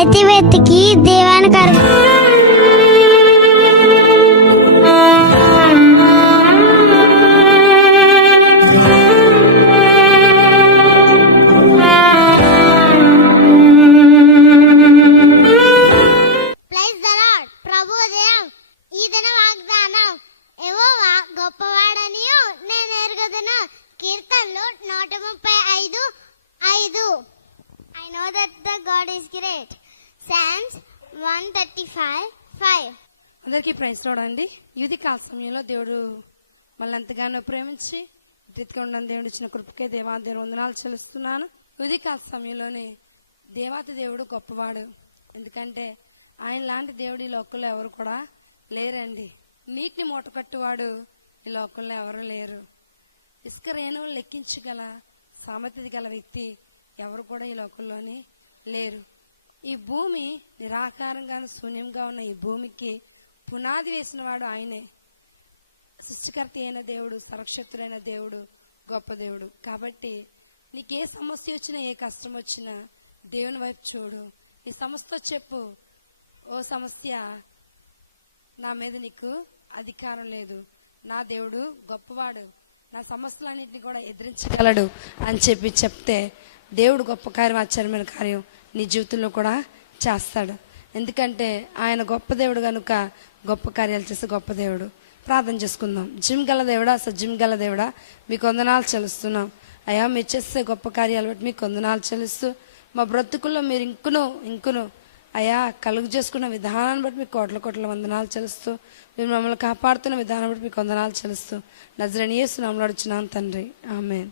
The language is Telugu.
ప్రతి వ్యక్తికి దేవానికి ప్రైజ్ ఈ గొప్పవాడని నేను ఎరుగుదును. కీర్తనలు నూట ముప్పై ఐదు ఐదు. I know that the god is great one thirty five five అందరికీ ప్రైజ్ చూడండి యుది కాల సమయంలో దేవుడు మళ్ళీ ఎంతగానో ప్రేమించి రీతిగా ఉండడం దేవుడు ఇచ్చిన కృపకే దేవాదేవుని వందనాలు చెల్లిస్తున్నాను. యుది కాల సమయంలోనే దేవాతి దేవుడు గొప్పవాడు. ఎందుకంటే ఆయన లాంటి దేవుడు ఈ లోకంలో ఎవరు కూడా లేరండి. నీటిని మూటకట్టువాడు ఈ లోకంలో ఎవరు లేరు. ఇసుక రేణువులు లెక్కించగల సామర్థ్యత గల వ్యక్తి ఎవరు కూడా ఈ లోకంలోని లేరు. ఈ భూమి నిరాకారంగాను శూన్యంగా ఉన్న ఈ భూమికి పునాది వేసిన వాడు ఆయనే. సృష్టికర్త అయిన దేవుడు సరక్షతుడైన దేవుడు గొప్ప దేవుడు. కాబట్టి నీకు ఏ సమస్య వచ్చినా ఏ కష్టం వచ్చినా దేవుని వైపు చూడు. ఈ సమస్యతో చెప్పు. ఓ సమస్య నా మీద నీకు అధికారం లేదు. నా దేవుడు గొప్పవాడు. నా సమస్యలన్నింటినీ కూడా ఎదిరించగలడు అని చెప్పి చెప్తే దేవుడు గొప్ప కార్యం ఆశ్చర్యమైన కార్యం. నీ జీవితంలో కూడా చేస్తాడు. ఎందుకంటే ఆయన గొప్ప దేవుడు కనుక గొప్ప కార్యాలు చేసే గొప్ప దేవుడు. ప్రార్థన చేసుకుందాం. జిమ్ గల దేవుడా అసలు జిమ్ గల దేవుడా మీకు వందనాలు చెల్లిస్తున్నాం. అయ్యా మీరు చేసే గొప్ప కార్యాలు బట్టి మీకు వందనాలు చెల్లిస్తూ మా బ్రతుకుల్లో మీరు ఇంకును ఇంకును అయ్యా కలుగు చేసుకున్న విధానాన్ని బట్టి మీకు కోట్ల కోట్ల వందనాలు చెల్లిస్తూ మీరు మమ్మల్ని కాపాడుతున్న విధానం బట్టి మీకు వందనాలు చెల్లిస్తూ నజరని యేసు నామలో తండ్రి. ఆమె